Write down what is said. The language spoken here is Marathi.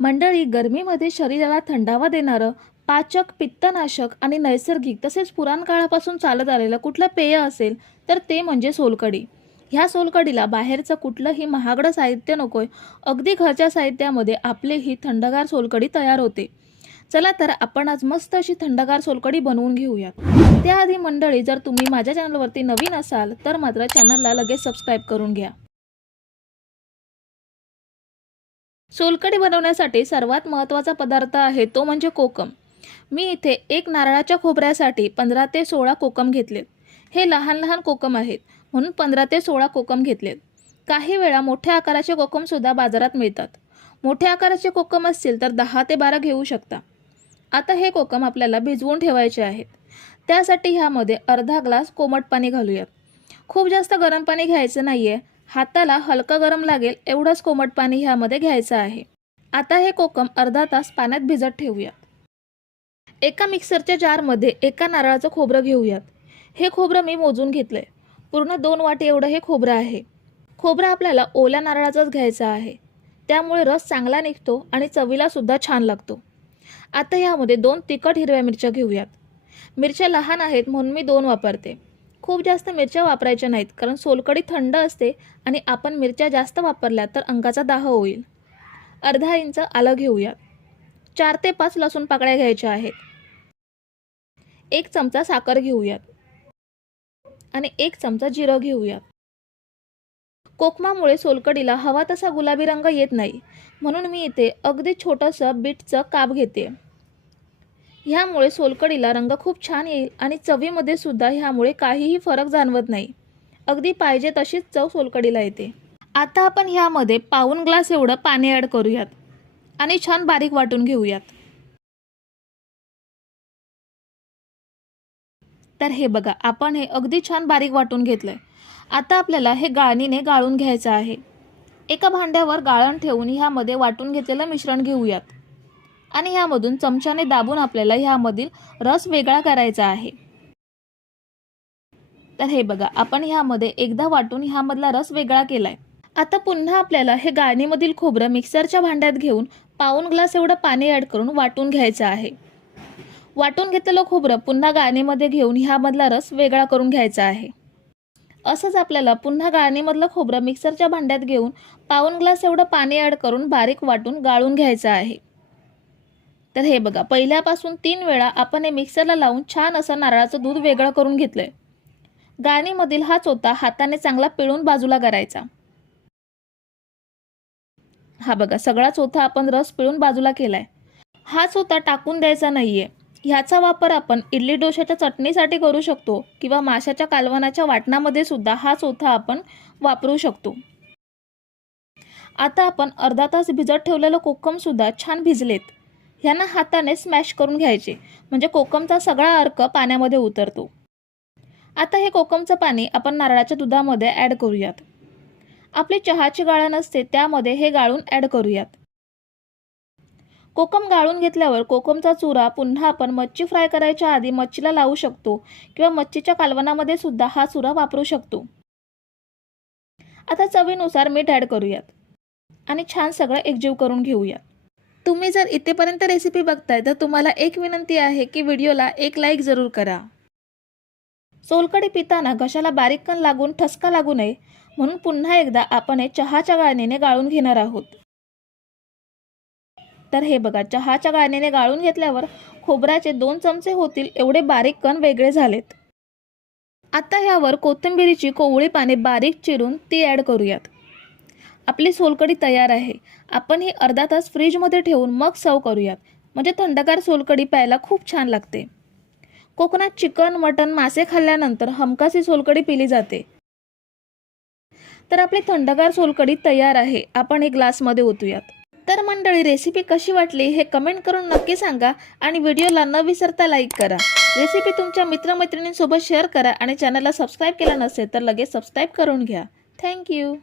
मंडळी, गरमीमध्ये शरीराला थंडावा देणारं पाचक, पित्तनाशक आणि नैसर्गिक तसेच पुराण काळापासून चालत आलेलं कुठलं पेय असेल तर ते म्हणजे सोलकढी. ह्या सोलकढीला बाहेरचं कुठलंही महागडं साहित्य नकोय. अगदी घरच्या साहित्यामध्ये आपली ही थंडगार सोलकढी तयार होते. चला तर आपण आज मस्त अशी थंडगार सोलकढी बनवून घेऊयात. त्याआधी मंडळी, जर तुम्ही माझ्या चॅनलवरती नवीन असाल तर मात्र चॅनलला लगेच सबस्क्राईब करून घ्या. सोलकढी बनवण्यासाठी सर्वात महत्त्वाचा पदार्थ आहे तो म्हणजे कोकम. मी इथे एक नारळाच्या खोबऱ्यासाठी 15 ते 16 कोकम घेतलेत. हे लहान लहान कोकम आहेत म्हणून 15 ते 16 कोकम घेतलेत. काही वेळा मोठ्या आकाराचे कोकम सुद्धा बाजारात मिळतात. मोठ्या आकाराचे कोकम असतील तर 10 ते 12 घेऊ शकता. आता हे कोकम आपल्याला भिजवून ठेवायचे आहेत. त्यासाठी ह्यामध्ये अर्धा ग्लास कोमट पाणी घालूयात. खूप जास्त गरम पाणी घ्यायचं नाहीये. हाताला हलकं गरम लागेल एवढंच कोमट पाणी ह्यामध्ये घ्यायचं आहे. आता हे कोकम अर्धा तास पाण्यात भिजत ठेवूयात. एका मिक्सरच्या जारमध्ये एका नारळाचं खोबरं घेऊयात. हे खोबरं मी मोजून घेतलंय. पूर्ण 2 वाटी एवढं हे खोबरं आहे. खोबरं आपल्याला ओल्या नारळाचंच घ्यायचं आहे. त्यामुळे रस चांगला निघतो आणि चवीला सुद्धा छान लागतो. आता ह्यामध्ये 2 तिखट हिरव्या मिरच्या घेऊयात. मिरच्या लहान आहेत म्हणून मी 2 वापरते. खूप जास्त मिरच्या वापरायच्या नाहीत, कारण सोलकढी थंड असते आणि आपण मिरच्या जास्त वापरल्या तर अंगाचा दाह होईल. अर्धा इंच आलं घेऊयात. 4 ते 5 लसूण पाकळ्या घ्यायच्या आहेत. 1 चमचा साखर घेऊयात आणि 1 चमचा जिरं घेऊयात. कोकमामुळे सोलकढीला हवा तसा गुलाबी रंग येत नाही, म्हणून मी इथे अगदी छोटंसं बीटचं काप घेते. ह्यामुळे सोलकढीला रंग खूप छान येईल आणि चवीमध्ये सुद्धा ह्यामुळे काहीही फरक जाणवत नाही. अगदी पाहिजे तशीच चव सोलकढीला येते. आता आपण ह्यामध्ये पाऊण ग्लास एवढं पाणी ॲड करूयात आणि छान बारीक वाटून घेऊयात. तर हे बघा, आपण हे अगदी छान बारीक वाटून घेतलंय. आता आपल्याला हे गाळणीने गाळून घ्यायचं आहे. एका भांड्यावर गाळण ठेवून ह्यामध्ये वाटून घेतलेलं मिश्रण घेऊयात आणि ह्यामधून चमच्याने दाबून आपल्याला ह्यामधील रस वेगळा करायचा आहे. तर हे बघा, आपण ह्यामध्ये एकदा वाटून ह्यामधला रस वेगळा केलाय. आता पुन्हा आपल्याला हे गाळणीमधील खोबरं मिक्सरच्या भांड्यात घेऊन पाऊण ग्लास एवढं पाणी ॲड करून वाटून घ्यायचं आहे. वाटून घेतलेलं खोबरं पुन्हा गाळणीमध्ये घेऊन ह्यामधला रस वेगळा करून घ्यायचा आहे. असंच आपल्याला पुन्हा गाळणीमधलं खोबरं मिक्सरच्या भांड्यात घेऊन पाऊण ग्लास एवढं पाणी ॲड करून बारीक वाटून गाळून घ्यायचं आहे. तर हे बघा, पहिल्यापासून 3 वेळा आपण हे मिक्सरला लावून छान असं नारळाचं दूध वेगळं करून घेतलंय. गाळणीमधील हा चोथा हाताने चांगला पिळून बाजूला करायचा. हा बघा, सगळा चोथा आपण रस पिळून बाजूला केलाय. हा चोथा टाकून द्यायचा नाहीये. ह्याचा वापर आपण इडली डोशाच्या चटणीसाठी करू शकतो किंवा माशाच्या कालवणाच्या वाटणामध्ये सुद्धा हा चोथा आपण वापरू शकतो. आता आपण अर्धा तास भिजत ठेवलेलं कोकम सुद्धा छान भिजलेत. ह्यांना हाताने स्मॅश करून घ्यायचे, म्हणजे कोकमचा सगळा अर्क पाण्यामध्ये उतरतो. आता हे कोकमचं पाणी आपण नारळाच्या दुधामध्ये ॲड करूयात. आपली चहाची गाळण असते त्यामध्ये हे गाळून ॲड करूयात. कोकम गाळून घेतल्यावर कोकमचा चुरा पुन्हा आपण मच्छी फ्राय करायच्या आधी मच्छीला लावू शकतो किंवा मच्छीच्या कालवणामध्ये सुद्धा हा चुरा वापरू शकतो. आता चवीनुसार मीठ ॲड करूयात आणि छान सगळं एकजीव करून घेऊयात. तुम्ही जर इथेपर्यंत रेसिपी बघताय तर तुम्हाला एक विनंती आहे की व्हिडिओला एक लाईक जरूर करा. सोलकढी पिताना घशाला बारीक कण लागून ठसका लागू नये म्हणून पुन्हा एकदा आपण हे चहाच्या गाळणीने गाळून घेणार आहोत. तर हे बघा, चहाच्या गाळणीने गाळून घेतल्यावर खोबऱ्याचे 2 चमचे होतील एवढे बारीक कण वेगळे झालेत. आता ह्यावर कोथिंबिरीची कोवळी पाने बारीक चिरून ती ॲड करूयात. आपली सोलकढी तयार आहे. आपण ही अर्धा तास फ्रीजमध्ये ठेवून मग सर्व करूयात, म्हणजे थंडगार सोलकढी प्यायला खूप छान लागते. कोकणात चिकन, मटण, मासे खाल्ल्यानंतर हमखास ही सोलकढी पिली जाते. तर आपली थंडगार सोलकढी तयार आहे. आपण एक ग्लासमध्ये ओतूयात. तर मंडळी, रेसिपी कशी वाटली हे कमेंट करून नक्की सांगा आणि व्हिडिओला न विसरता लाईक करा. रेसिपी तुमच्या मित्रमैत्रिणींसोबत शेअर करा आणि चॅनलला सबस्क्राईब केलं नसेल तर लगेच सबस्क्राईब करून घ्या. थँक्यू.